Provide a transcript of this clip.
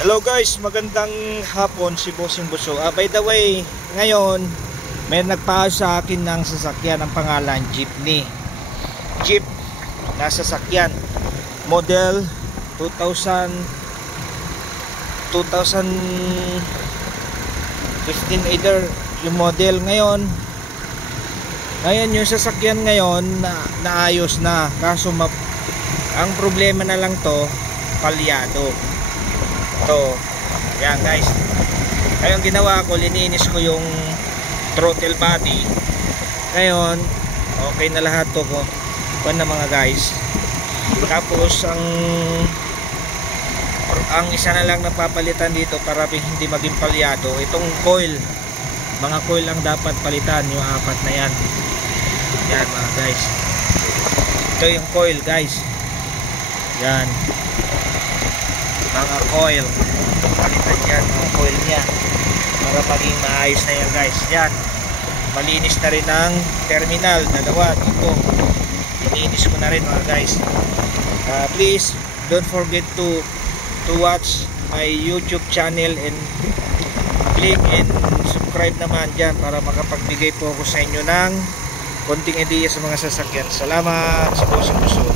Hello guys, magandang hapon, si Bossing Buso. By the way, ngayon may nagpaayos sa akin ng sasakyan ng pangalan Jeepney. Jeep na sasakyan, model 2015 either yung model. Ngayon yung sasakyan ngayon naayos na, kaso ang problema na lang to, palyado. So, yan guys. Ngayon ginawa ko, lininis ko yung throttle body. Ngayon, okay na lahat to ko. Kuan na mga guys. Tapos ang isa na lang napapalitan dito para hindi maging palyado, itong coil. Mga coil lang dapat palitan, yung apat na yan. Yan mga guys. Ito yung coil guys. Yan. Mga coil, palitan yan mga coil nya para maging maayos na yan guys. Yan, malinis na rin ang terminal, dalawa dito, lininis ko na rin mga guys. Please don't forget to watch my YouTube channel and click and subscribe naman dyan para makapagbigay po ako sa inyo ng konting ideya sa mga sasakyan. Salamat sa Bossing Buso.